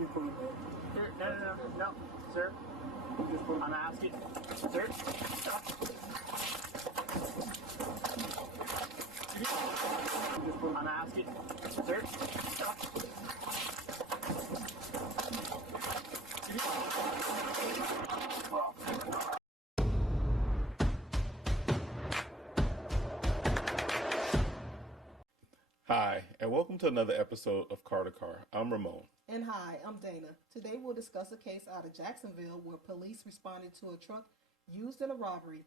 me put it back. Sir, no, sir. Just put it I'm back. asking, sir. Stop. Just put it I'm back. asking, sir. Stop. Hi, and welcome to another episode of Car to Car. I'm Ramon. And hi, I'm Dana. Today we'll discuss a case out of Jacksonville where police responded to a truck used in a robbery.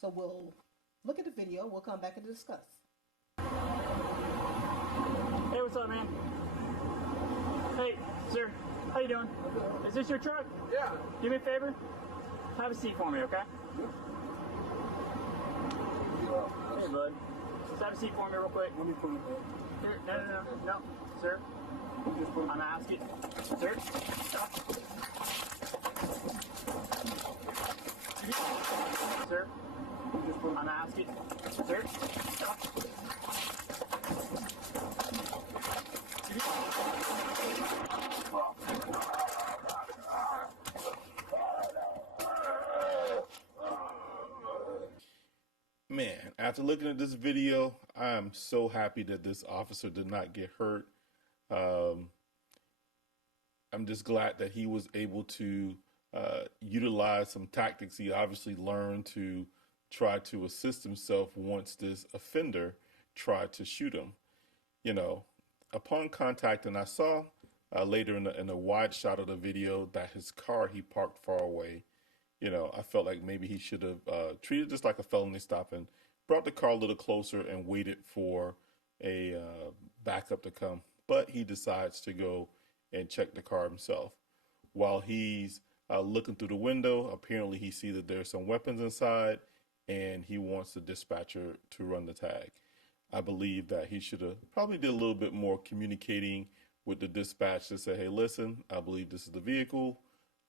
So we'll look at the video, we'll come back and discuss. Hey, what's up, man? Hey, sir. How you doing? Is this your truck? Yeah. Do me a favor. Have a seat for me, okay? Hey, bud. Just have a seat for me real quick. Let me put it back. Sir, no, sir. Just put it I'm back. asking, sir. Stop. Sir, Just put it I'm back. asking, sir. Stop. Man, after looking at this video, I am so happy that this officer did not get hurt. I'm just glad that he was able to utilize some tactics he obviously learned to try to assist himself once this offender tried to shoot him. You know, upon contact, and I saw later in a wide shot of the video that his car he parked far away. You know, I felt like maybe he should have treated this like a felony stop and brought the car a little closer and waited for a backup to come. But he decides to go and check the car himself. While he's looking through the window, apparently he sees that there's some weapons inside and he wants the dispatcher to run the tag. I believe that he should have probably did a little bit more communicating with the dispatch to say, hey, listen, I believe this is the vehicle.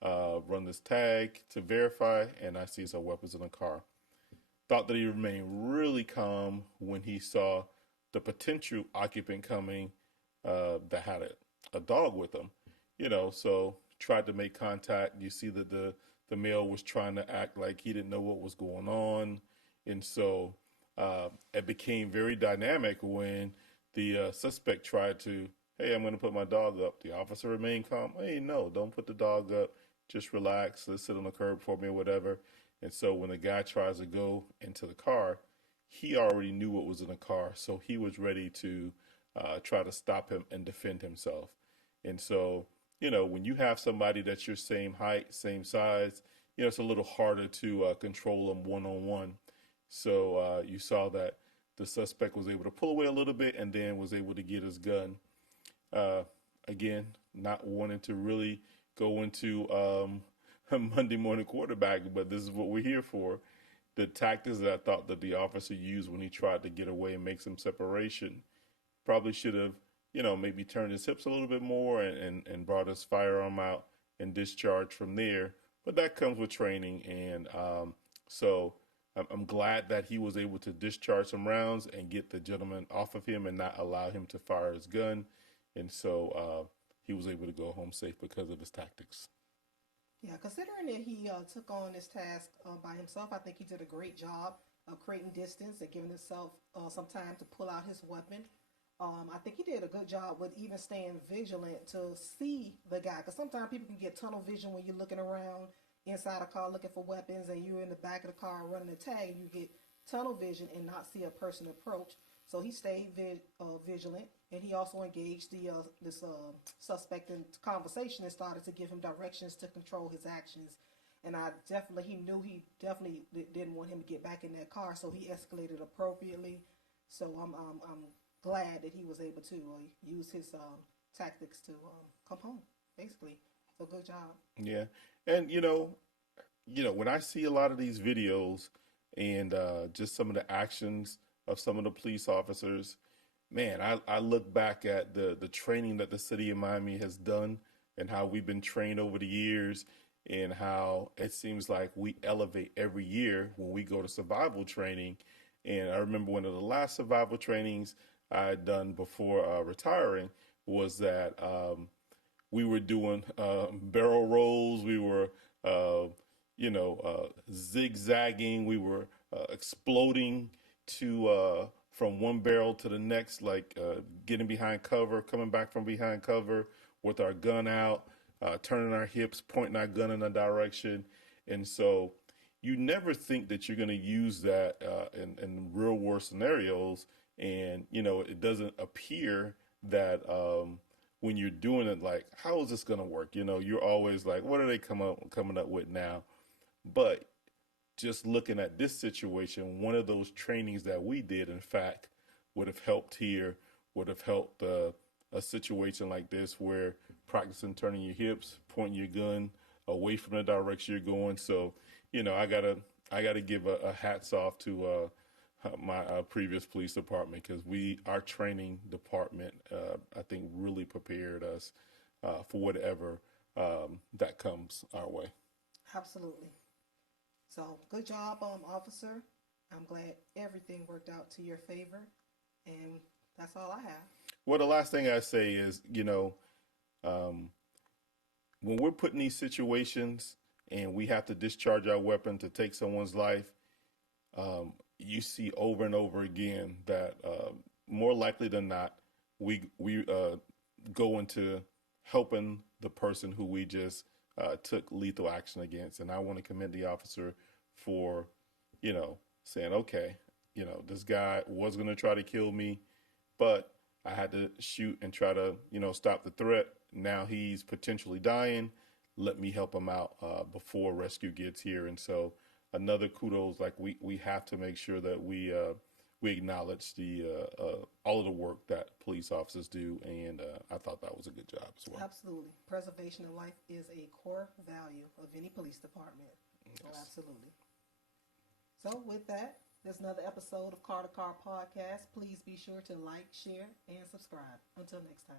Run this tag to verify, and I see some weapons in the car. Thought that he remained really calm when he saw the potential occupant coming that had a dog with him. You know, so tried to make contact. You see that the male was trying to act like he didn't know what was going on, and so it became very dynamic when the suspect tried to, hey, I'm going to put my dog up. The officer remained calm. Hey, no, don't put the dog up. Just relax. Let's sit on the curb for me or whatever. And so when the guy tries to go into the car, he already knew what was in the car. So he was ready to try to stop him and defend himself. And so, you know, when you have somebody that's your same height, same size, you know, it's a little harder to control them one-on-one. So you saw that the suspect was able to pull away a little bit and then was able to get his gun. Again, not wanting to really go into a Monday morning quarterback, but this is what we're here for. The tactics that I thought that the officer used when he tried to get away and make some separation, probably should have, you know, maybe turned his hips a little bit more and brought his firearm out and discharged from there. But that comes with training. And so I'm glad that he was able to discharge some rounds and get the gentleman off of him and not allow him to fire his gun. And so he was able to go home safe because of his tactics. Yeah, considering that he took on this task by himself, I think he did a great job of creating distance and giving himself some time to pull out his weapon. I think he did a good job with even staying vigilant to see the guy, because sometimes people can get tunnel vision when you're looking around inside a car looking for weapons and you're in the back of the car running a tag and you get tunnel vision and not see a person approach. So he stayed vigilant, and he also engaged this suspect in conversation and started to give him directions to control his actions. And he knew he definitely didn't want him to get back in that car, so he escalated appropriately. So I'm glad that he was able to use his tactics to come home, basically. So good job. Yeah, and you know, when I see a lot of these videos and just some of the actions of some of the police officers, man, I look back at the training that the city of Miami has done and how we've been trained over the years and how it seems like we elevate every year when we go to survival training. And I remember one of the last survival trainings I had done before retiring was that we were doing barrel rolls. We were, zigzagging. We were exploding to from one barrel to the next, like getting behind cover, coming back from behind cover with our gun out, turning our hips, pointing our gun in a direction. And so you never think that you're going to use that in real world scenarios. And, it doesn't appear that when you're doing it, like, how is this going to work? You're always like, what are they coming up with now? But just looking at this situation, one of those trainings that we did, in fact, would have helped here, would have helped a situation like this where practicing turning your hips, pointing your gun away from the direction you're going. So, I gotta give a hats off to my previous police department, because our training department, I think, really prepared us for whatever that comes our way. Absolutely. So good job, officer. I'm glad everything worked out to your favor, and that's all I have. Well, the last thing I say is, when we're put in these situations and we have to discharge our weapon to take someone's life, you see over and over again that more likely than not, we go into helping the person who we just took lethal action against. And I want to commend the officer for, saying, okay, this guy was going to try to kill me, but I had to shoot and try to, stop the threat. Now he's potentially dying. Let me help him out before rescue gets here. And so another kudos, like we have to make sure that we acknowledge all of the work that police officers do. And I thought that was a good job as well. Absolutely. Preservation of life is a core value of any police department. Yes. Oh, absolutely. So with that, there's another episode of Car to Car Podcast. Please be sure to like, share, and subscribe. Until next time.